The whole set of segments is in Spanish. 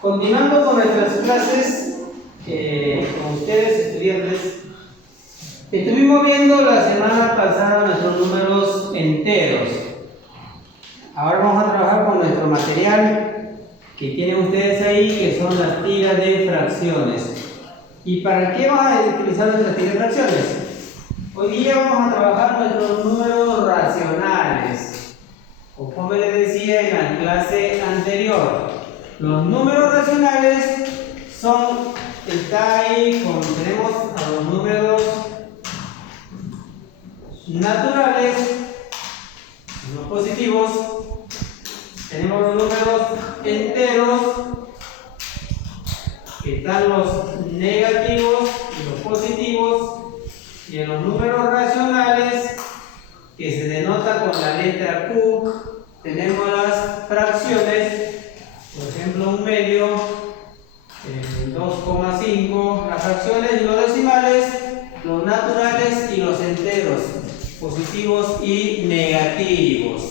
Continuando con nuestras clases con ustedes, estudiantes, estuvimos viendo la semana pasada nuestros números enteros. Ahora vamos a trabajar con nuestro material que tienen ustedes ahí, que son las tiras de fracciones. ¿Y para qué vamos a utilizar nuestras tiras de fracciones? Hoy día vamos a trabajar nuestros números racionales. Como les decía en la clase anterior, los números racionales está ahí, como tenemos a los números naturales, los positivos, tenemos los números enteros, que están los negativos y los positivos, y en los números racionales, que se denota con la letra Q, tenemos las fracciones, por ejemplo, 1/2, 2,5, las fracciones y los decimales, los naturales y los enteros, positivos y negativos.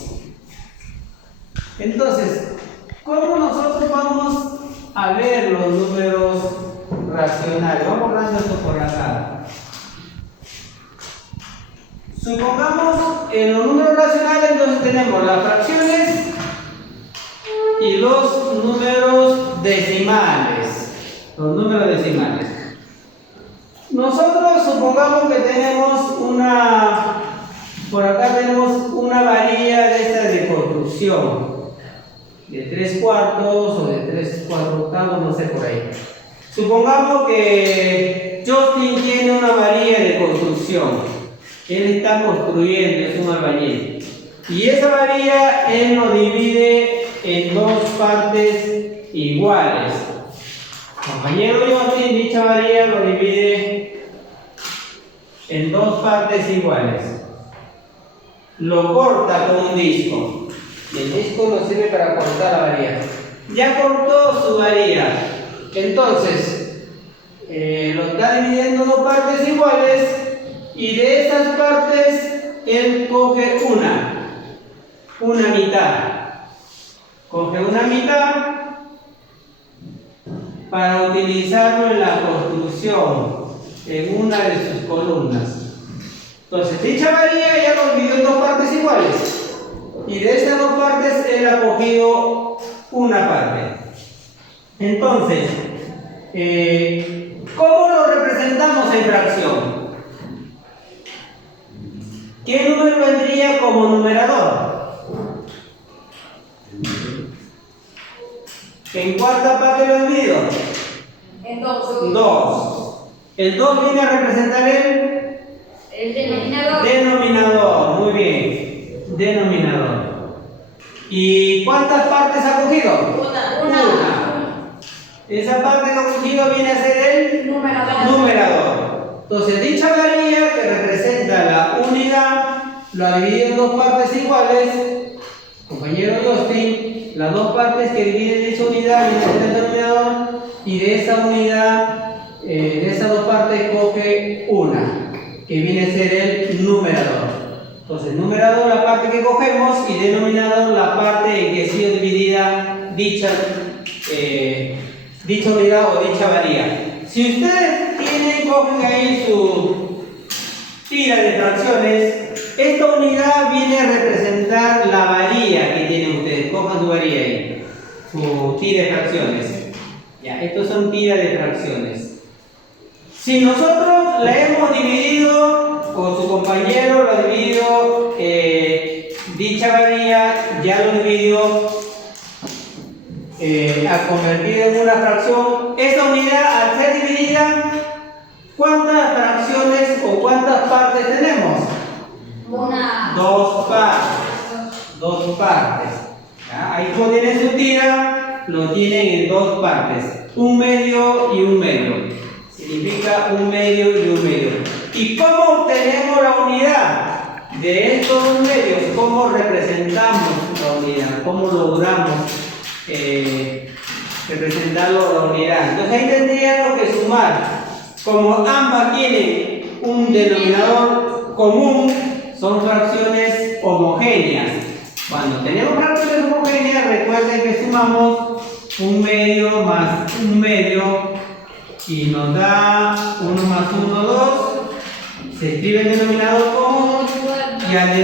Entonces, ¿cómo nosotros vamos a ver los números racionales? Vamos borrando esto por acá. Supongamos en los números racionales, entonces tenemos las fracciones y los números decimales. Los números decimales. Nosotros supongamos que tenemos por acá tenemos una varilla de estas de construcción, de 3/4 o de 3/4, no sé por ahí. Supongamos que Justin tiene una varilla de construcción. Él está construyendo, es un albañil. Y esa varilla él lo divide en dos partes iguales. Compañero Justin, dicha varilla lo divide en dos partes iguales. Lo corta con un disco. Y el disco nos sirve para cortar la varilla. Ya cortó su varilla. Entonces, lo está dividiendo en dos partes iguales. Y de esas partes, él coge una mitad. Coge una mitad para utilizarlo en la construcción, en una de sus columnas. Entonces, dicha varilla ya lo dividió en dos partes iguales. Y de esas dos partes, él ha cogido una parte. Entonces, ¿cómo lo representamos en fracción? ¿Qué número vendría como numerador? ¿En cuánta parte lo divido? En 2. 2. ¿El 2 viene a representar el denominador? Denominador, muy bien. Denominador. ¿Y cuántas partes ha cogido? Una. Esa parte que ha cogido viene a ser el numerador. Entonces, dicha varilla que representa la unidad, lo ha dividido en dos partes iguales. Compañero Justin, las dos partes que dividen esa unidad vienen a ser el denominador, y de esa unidad, de esas dos partes, coge una, que viene a ser el numerador. Entonces, numerador la parte que cogemos y denominador la parte en que ha sido dividida dicha unidad o dicha varilla. Si ustedes cogen ahí su tira de fracciones, esta unidad viene a representar la varilla que tienen ustedes. Cojan su varilla ahí, su tira de fracciones. Ya, estos son tiras de fracciones. Si nosotros la hemos dividido, o su compañero lo ha dividido, dicha varilla ya lo dividió, ha convertido en una fracción. Esta unidad, al ser dividida, ¿cuántas fracciones o cuántas partes tenemos? Una. Dos partes. ¿Ya? Ahí como tienen su tira, lo tienen en dos partes. 1/2 y 1/2. Significa 1/2 y 1/2. ¿Y cómo obtenemos la unidad de estos 1/2? ¿Cómo representamos la unidad? ¿Cómo logramos representarlo la unidad? Entonces ahí tendríamos que sumar. Como ambas tienen un denominador común, son fracciones homogéneas. Cuando tenemos fracciones homogéneas, recuerden que sumamos un medio más un medio y nos da 1 más 1, 2. Se escribe el denominador común y al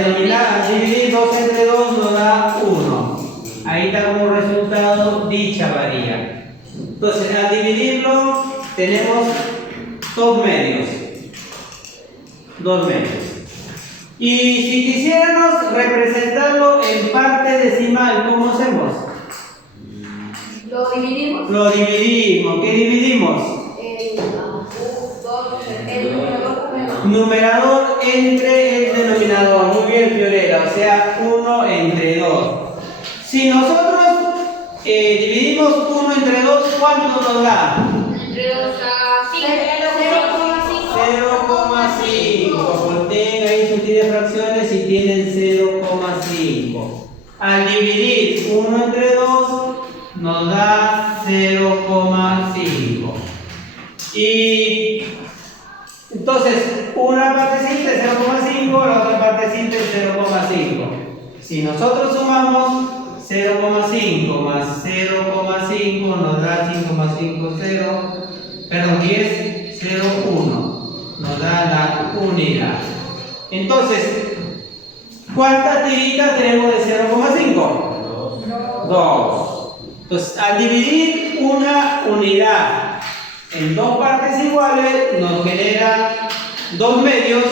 dividir 2 entre 2 nos da 1. Ahí está como resultado dicha varía. Entonces al dividirlo tenemos 2 medios. 2 medios. Y si quisiéramos representarlo en parte decimal, ¿cómo hacemos? Lo dividimos. Lo dividimos. ¿Qué dividimos? Numerador entre el denominador. Muy bien, Fiorella. O sea, 1 entre 2. Si nosotros dividimos 1 entre 2, ¿cuánto nos da? Entre 2 a 5. 0,5. Volteen ahí su tira de fracciones y tienen 0,5. Al dividir 1 entre 2 nos da 0,5. Y entonces una partecita es 0,5, la otra partecita es 0,5. Si nosotros sumamos 0,5 más 0,5 nos da 5,50, perdón, 10, 0,1. Nos da la unidad. Entonces, ¿cuántas tiritas tenemos de 0,5? 2. Entonces, al dividir una unidad en 2 partes iguales, nos genera 2 medios,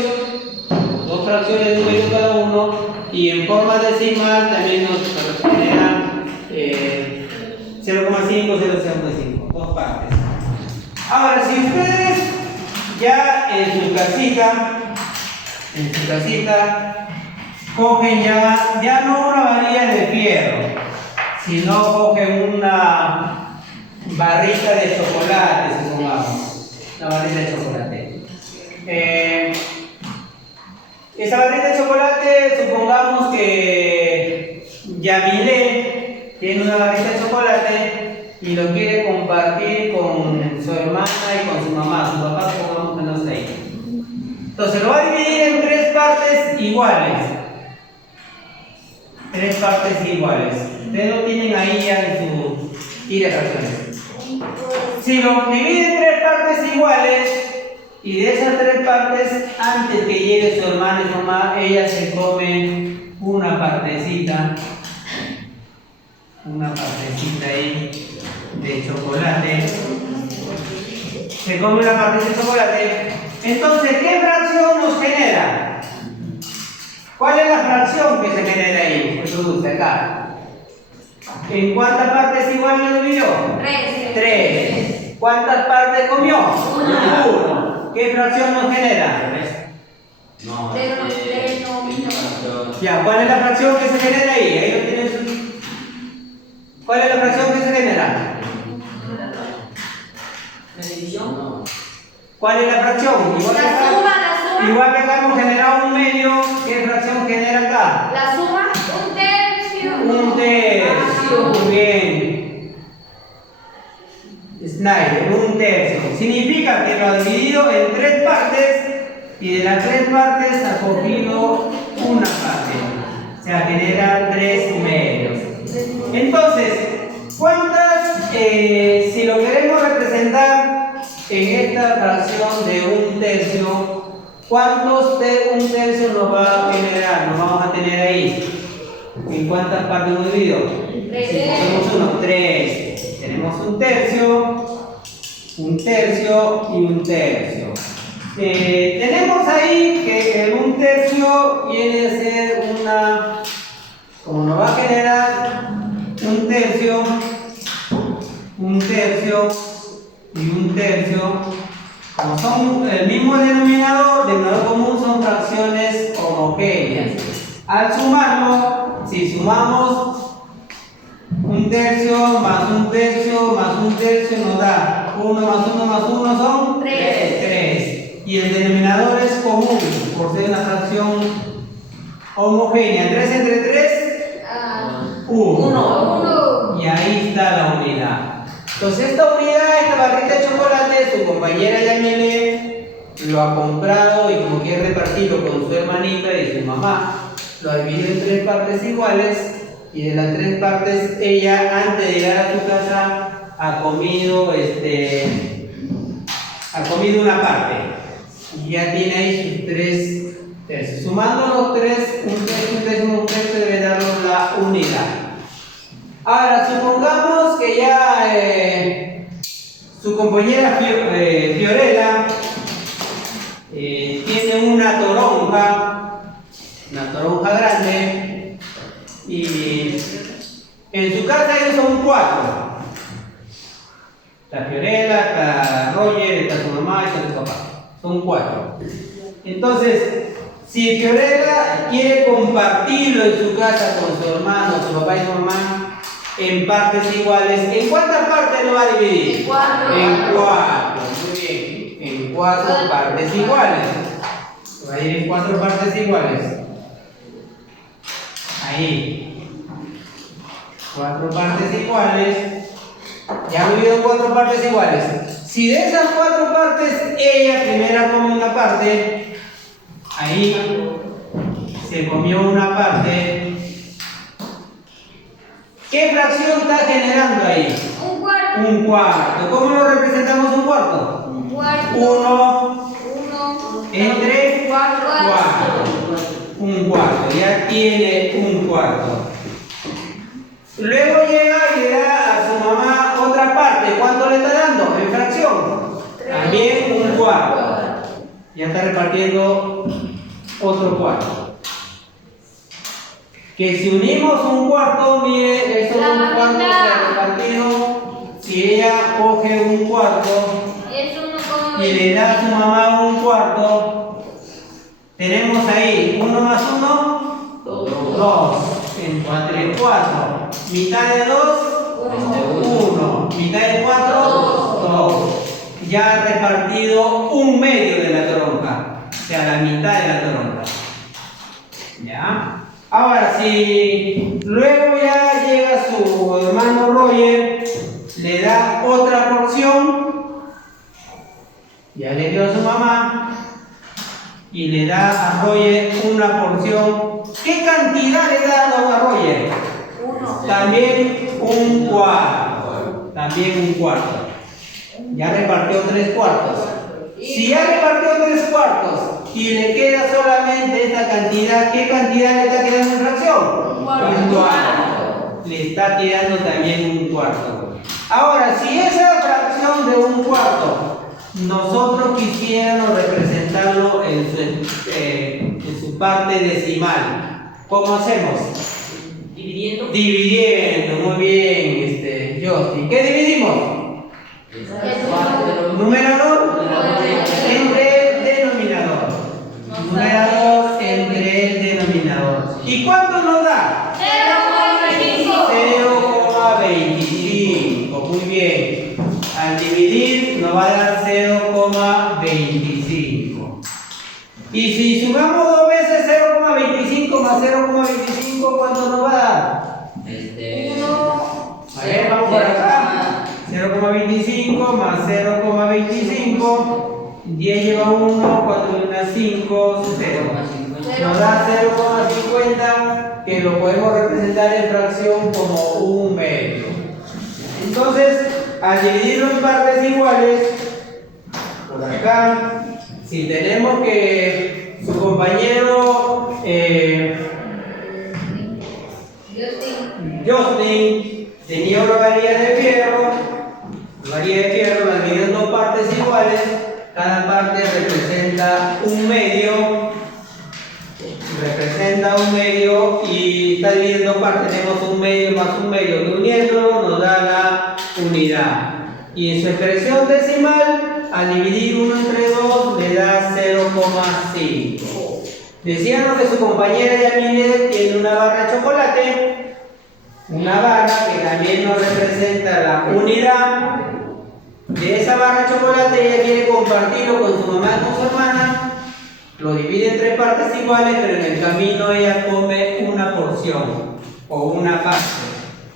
2 fracciones de un medio cada uno, y en forma decimal también nos genera 0,5, 0,5, 2 partes. Ahora, si ustedes ya en su casita, cogen ya no una varilla de fierro, sino cogen una barrita de chocolate, supongamos, una barrita de chocolate. Esa barrita de chocolate, supongamos que Yamile tiene una barrita de chocolate y lo quiere compartir con su hermana y con su mamá, su papá, supongamos que no está ahí. Entonces lo va a dividir en 3 partes iguales. 3 partes iguales. Ustedes lo tienen ahí ya en su tira de fracciones. Si lo divide en 3 partes iguales, y de esas 3 partes, antes que llegue su hermana y su mamá, ella se come una partecita ahí de chocolate. Se come una partecita de chocolate. Entonces, ¿qué fracción nos genera? ¿Cuál es la fracción que se genera ahí? Se produce acá. ¿En cuántas partes iguales lo dividió? 3. ¿Cuántas partes comió? 1. ¿Qué fracción nos genera? Ya, ¿cuál es la fracción que se genera ahí? Ahí lo tienen. ¿Cuál es la fracción que se genera? ¿La división? ¿Cuál es la fracción? Igual que acá hemos generado un medio, ¿qué fracción genera acá? La suma, 1/3. 1/3. Muy bien. Snyder, 1/3. Significa que lo ha dividido en 3 partes y de las 3 partes ha cogido una parte. O sea, genera 3 medios. Entonces, ¿cuántas, si lo queremos representar en esta fracción de 1/3, ¿cuántos de 1/3 nos va a generar? Nos vamos a tener ahí. ¿En cuántas partes hemos dividido? 3. Si cogemos uno, 3. Tenemos 1/3, 1/3 y 1/3. Tenemos ahí que el 1/3 viene a ser una, como nos va a generar 1/3, 1/3 y 1/3, como son el mismo denominador común, son fracciones homogéneas. Al sumarlo, si sumamos 1/3 más 1/3 más 1/3 nos da 1 más 1 más 1 son 3. Y el denominador es común por ser una fracción homogénea. 3 entre 3, 1. Y ahí está la unidad. Entonces esta unidad, esta barrita de chocolate, su compañera Yamile lo ha comprado y como quiere repartirlo con su hermanita y su mamá, lo ha dividido en 3 partes iguales y de las 3 partes ella antes de llegar a su casa ha comido una parte. Y ya tiene ahí sus 3 tercios. Sumando los 3, un tercio, un tercio debe darnos la unidad. Ahora, supongamos que ya su compañera Fiorella tiene una toronja grande, y en su casa ellos son 4. Está Fiorella, está Roger, está su mamá y está su papá. Son 4. Entonces, si Fiorella quiere compartirlo en su casa con su hermano, su papá y su mamá, en partes iguales, ¿en cuántas partes lo va a dividir? En 4. En 4, muy bien. En 4 partes iguales. Lo va a dividir en 4 partes iguales. Ahí. 4 partes iguales. Ya han dividido en 4 partes iguales. Si de esas 4 partes ella primero come una parte, ahí se comió una parte, ¿qué fracción está generando ahí? Un cuarto. Un cuarto. ¿Cómo lo representamos un cuarto? Un cuarto. 1 entre 4. 4. Un cuarto. Ya tiene un cuarto. Luego llega y le da a su mamá otra parte. ¿Cuánto le está dando? En fracción. También un cuarto. Ya está repartiendo otro cuarto. Que si unimos un cuarto, mire, eso es un cuarto repartido. Si ella coge un cuarto y le da a su mamá un cuarto, tenemos ahí 1 más 1, 2. Entre 4. Mitad de 2, 1. Mitad de 4, 2. Ya ha repartido un medio de la toronja, o sea, la mitad de la toronja. ¿Ya? Ahora, si luego ya llega su hermano Roger, le da otra porción, ya le dio a su mamá, y le da a Roger una porción. ¿Qué cantidad le da a Roger? 1. También un cuarto. También un cuarto. Ya repartió 3 cuartos. Si ya repartió 3 cuartos y le queda solamente esta cantidad, ¿qué cantidad le está quedando en fracción? Un cuarto. Le está quedando también un cuarto. Ahora, si esa fracción de un cuarto nosotros quisiéramos representarlo en su parte decimal, ¿cómo hacemos? Dividiendo, muy bien, Justin. ¿Qué dividimos? Numerador entre el denominador. Numerador entre el denominador. ¿Y cuánto nos da? 0,25. Muy bien. Al dividir nos va a dar 0,25. Y si sumamos 2 veces 0,25 más 0,25, ¿cuánto nos va a dar? 1. A ver, vamos por acá. 0,25 más 0,25. 10 lleva 1, 4 y 1, 5, 0. Nos da 0,50, que lo podemos representar en fracción como un medio. Entonces, al dividirlo en partes iguales, por acá, si tenemos que su compañero Justin tenía una varilla de fierro, la dividió en 2 partes iguales, cada parte representa un medio, y está dividiendo en 2 partes, tenemos un medio más un medio, que uniéndolo nos da la unidad. Y en su expresión decimal, al dividir 1 entre 2, le da 0,5. Decíamos que su compañera Yamile tiene una barra de chocolate, una barra que también nos representa la unidad. De esa barra de chocolate ella quiere compartirlo con su mamá y con su hermana. Lo divide en 3 partes iguales, pero en el camino ella come una porción o una parte.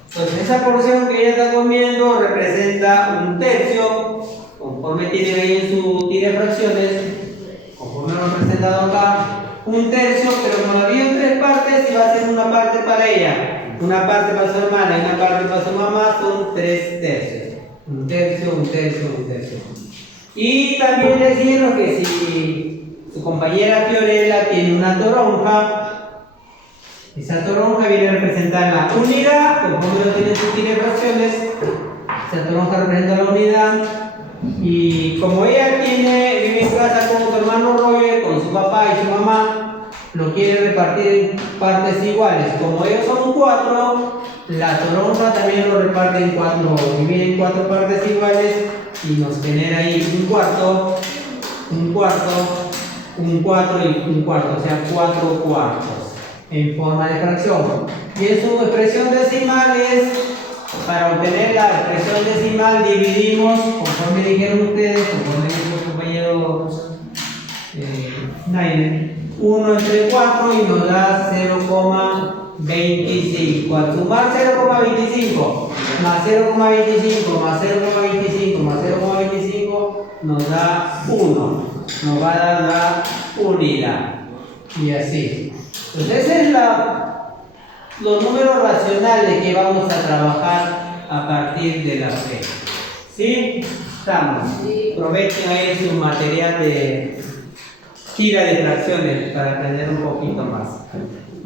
Entonces esa porción que ella está comiendo representa un tercio, conforme tiene ahí en su tira de fracciones, conforme lo he presentado acá, un tercio, pero como lo divido en 3 partes, y va a ser una parte para ella. Una parte para su hermana y una parte para su mamá son 3 tercios. Un tercio, un tercio, un tercio. Y también les dijeron que si su compañera Fiorella tiene una toronja, esa toronja viene a representar la unidad, como no tiene sus fracciones, esa toronja representa la unidad. Y como ella vive en casa con su hermano Roger, con su papá y su mamá, lo quiere repartir en partes iguales. Como ellos son 4, la toronja también lo reparte en 4, divide en 4 partes iguales y nos genera ahí un cuarto, un cuarto, un 4 y un cuarto, o sea 4 cuartos en forma de fracción. Y en su expresión decimal es, para obtener la expresión decimal dividimos, conforme dijeron ustedes, conforme dijo el compañero Nainer, 1 entre 4 y nos da 0,25. Al sumar 0,25 más 0,25 más 0,25 más 0,25 nos da 1. Nos va a dar la unidad. Y así. Entonces, ese es los números racionales que vamos a trabajar a partir de la fe. ¿Sí? Estamos. Sí. Aprovechen ahí su material de tira de fracciones para aprender un poquito más.